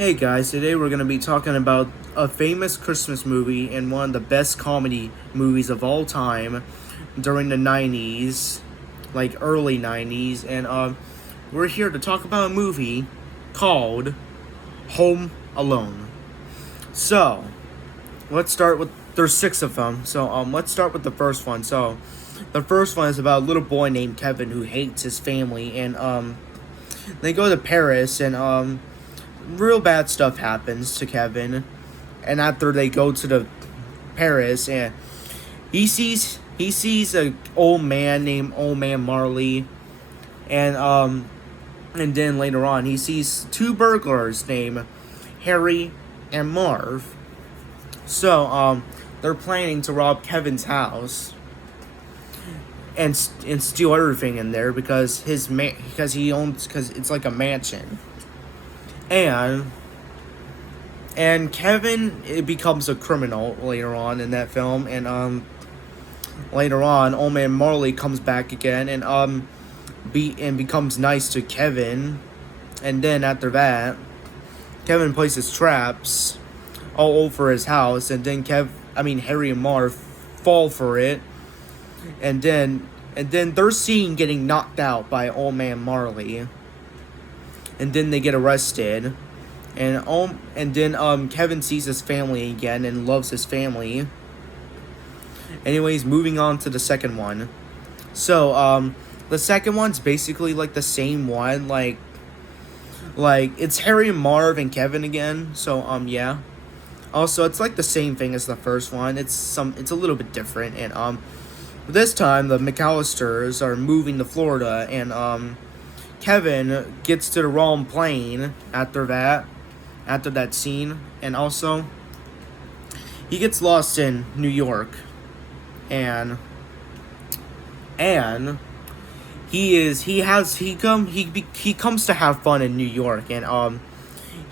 Hey guys, today we're going to be talking about a famous Christmas movie and one of the best comedy movies of all time during the 90s, like early 90s. And we're here to talk about a movie called Home Alone. So, let's start with, there's six of them. So, let's start with the first one. So, the first one is about a little boy named Kevin who hates his family, and they go to Paris, and real bad stuff happens to Kevin. And after they go to the Paris, and he sees a old man named Old Man Marley, and then later on he sees two burglars named Harry and Marv. So they're planning to rob Kevin's house and steal everything in there because because it's like a mansion. And Kevin, it becomes a criminal later on in that film, and later on Old Man Marley comes back again, and becomes nice to Kevin. And then after that, Kevin places traps all over his house, and then Harry and Marv fall for it. And then they're seen getting knocked out by Old Man Marley, and then they get arrested. And then Kevin sees his family again and loves his family. Anyways, moving on to the second one. So the second one's basically like the same one, like it's Harry and Marv and Kevin again. So yeah. Also, it's like the same thing as the first one. It's a little bit different, and this time the McAllisters are moving to Florida, and Kevin gets to the wrong plane after that scene, and also he gets lost in New York, and he comes to have fun in New York, and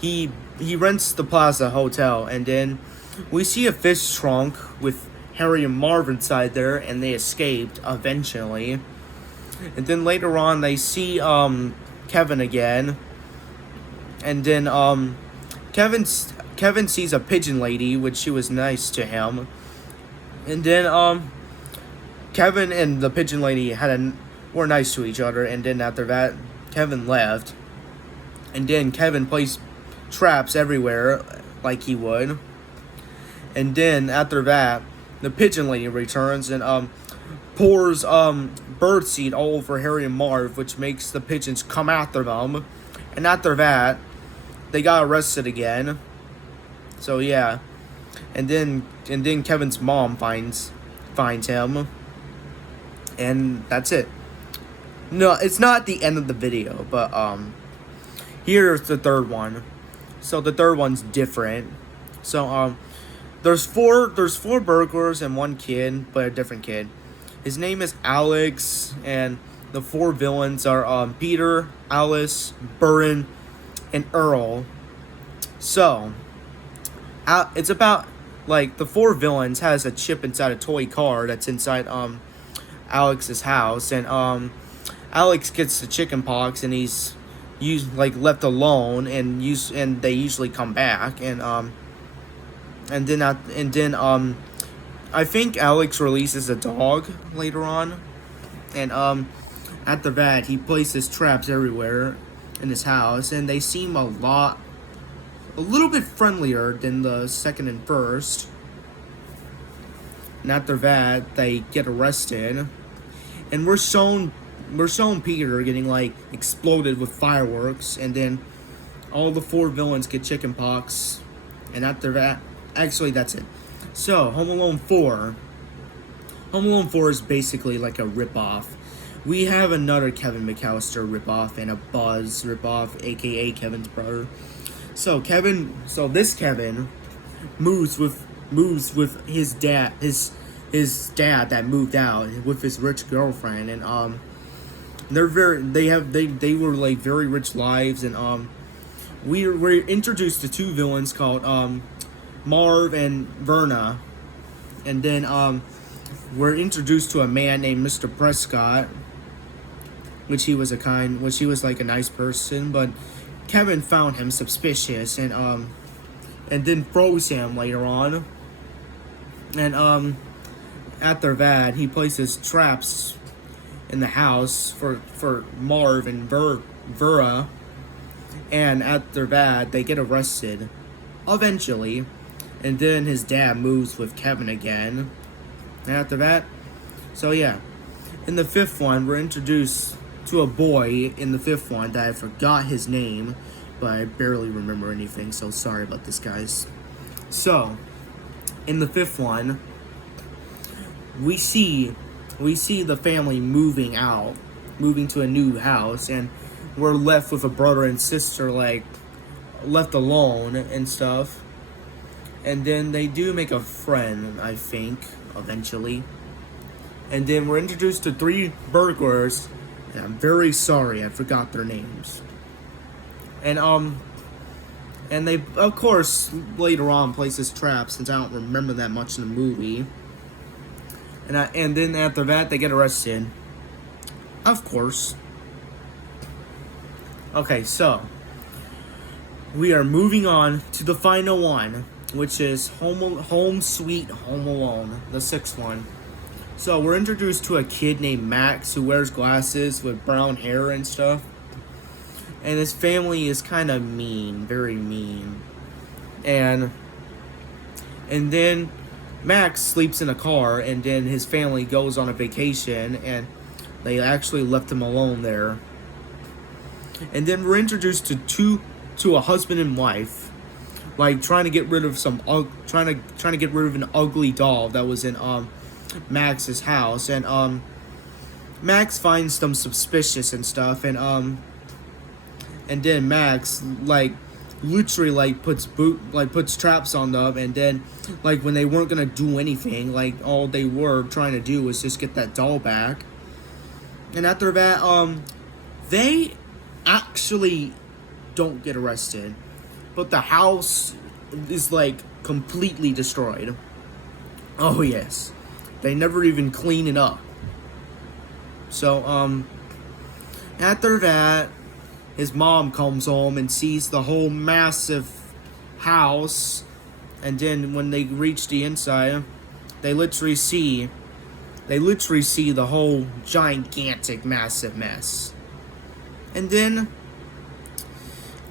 he rents the Plaza Hotel, and then we see a fish trunk with Harry and Marv inside there, and they escaped eventually. And then later on, they see Kevin again, and then Kevin sees a pigeon lady, which she was nice to him, and then Kevin and the pigeon lady were nice to each other. And then after that, Kevin left, and then Kevin placed traps everywhere like he would, and then after that, the pigeon lady returns and pours birdseed all over Harry and Marv, which makes the pigeons come after them. And after that, they got arrested again. So yeah, and then Kevin's mom finds him, and that's it. No, it's not the end of the video, but here's the third one. So the third one's different. So there's four burglars and one kid, but a different kid. His name is Alex, and the four villains are Peter, Alice, Burren, and Earl. So it's about, like, the four villains has a chip inside a toy car that's inside Alex's house, and Alex gets the chicken pox, and he's left alone, and they usually come back, and then I think Alex releases a dog later on, and after that he places traps everywhere in his house, and they seem a little bit friendlier than the second and first. And after that, they get arrested, and we're shown Peter getting exploded with fireworks, and then all the four villains get chicken pox, and after that, actually that's it. So Home Alone 4 is basically like a ripoff. We have another Kevin McAllister ripoff and a Buzz ripoff, aka Kevin's brother. So this Kevin moves with his dad, his dad that moved out with his rich girlfriend, and they were like very rich lives, and we were introduced to two villains called Marv and Verna, and then we're introduced to a man named Mr. Prescott, which he was like a nice person, but Kevin found him suspicious and then froze him later on. And after that, he places traps in the house for Marv and Vera. And after that, they get arrested eventually. And then his dad moves with Kevin again. And after that, so yeah. In the fifth one, we're introduced to a boy in the fifth one that I forgot his name, but I barely remember anything, so sorry about this, guys. So, in the fifth one, we see the family moving to a new house, and we're left with a brother and sister, like, left alone and stuff. And then they do make a friend, I think, eventually. And then we're introduced to 3 burglars, and I'm very sorry I forgot their names. And they, of course, later on places traps, since I don't remember that much in the movie. And then after that, they get arrested. Of course. Okay, so we are moving on to the final one, which is Home Sweet Home Alone, the 6th one. So we're introduced to a kid named Max who wears glasses with brown hair and stuff. And his family is kind of mean, very mean. And then Max sleeps in a car, and then his family goes on a vacation, and they actually left him alone there. And then we're introduced to a husband and wife, like trying to get rid of trying to get rid of an ugly doll that was in Max's house, and Max finds them suspicious and stuff, and then Max literally puts traps on them, and then when they weren't gonna do anything, all they were trying to do was just get that doll back. And after that, they actually don't get arrested, but the house is completely destroyed. Oh yes. They never even clean it up. So, after that, his mom comes home and sees the whole massive house. And then when they reach the inside, they literally see the whole gigantic, massive mess. And then,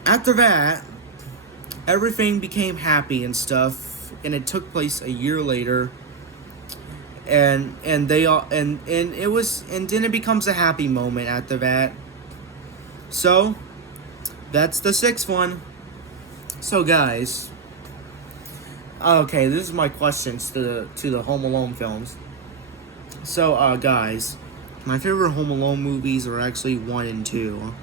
after that, everything became happy and stuff. And it took place a year later. And they all and it was, and then it becomes a happy moment after that. So that's the 6th one. So guys, okay, this is my questions to the Home Alone films. So guys, my favorite Home Alone movies are actually 1 and 2.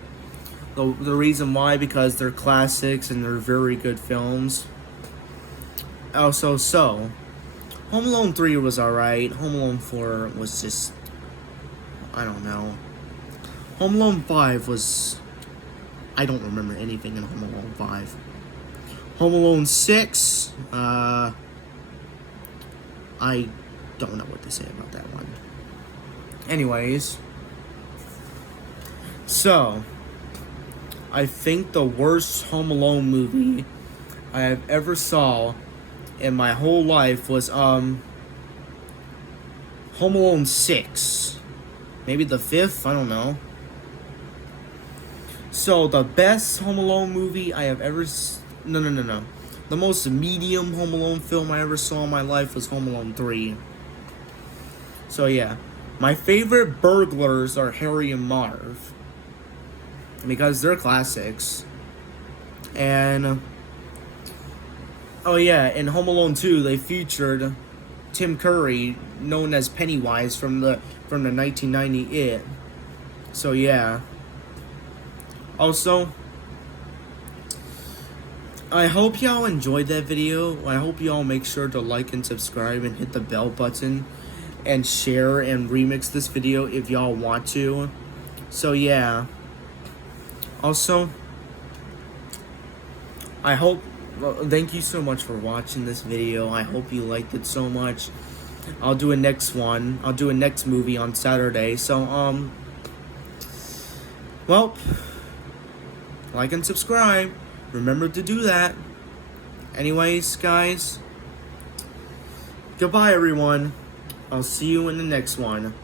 The reason why, because they're classics and they're very good films. Also, so Home Alone 3 was alright. Home Alone 4 was just, I don't know. Home Alone 5 was, I don't remember anything in Home Alone 5. Home Alone 6, I don't know what to say about that one. Anyways, so I think the worst Home Alone movie I have ever saw in my whole life was Home Alone 6. Maybe the 5th, I don't know. So the best Home Alone movie I have ever no. The most medium Home Alone film I ever saw in my life was Home Alone 3. So yeah, my favorite burglars are Harry and Marv, because they're classics. And oh yeah, in Home Alone 2, they featured Tim Curry, known as Pennywise from the 1990 It. So yeah. Also, I hope y'all enjoyed that video. I hope y'all make sure to like and subscribe and hit the bell button and share and remix this video if y'all want to. So yeah. Also, thank you so much for watching this video. I hope you liked it so much. I'll do a next movie on Saturday. So, well, like and subscribe. Remember to do that. Anyways, guys, goodbye everyone. I'll see you in the next one.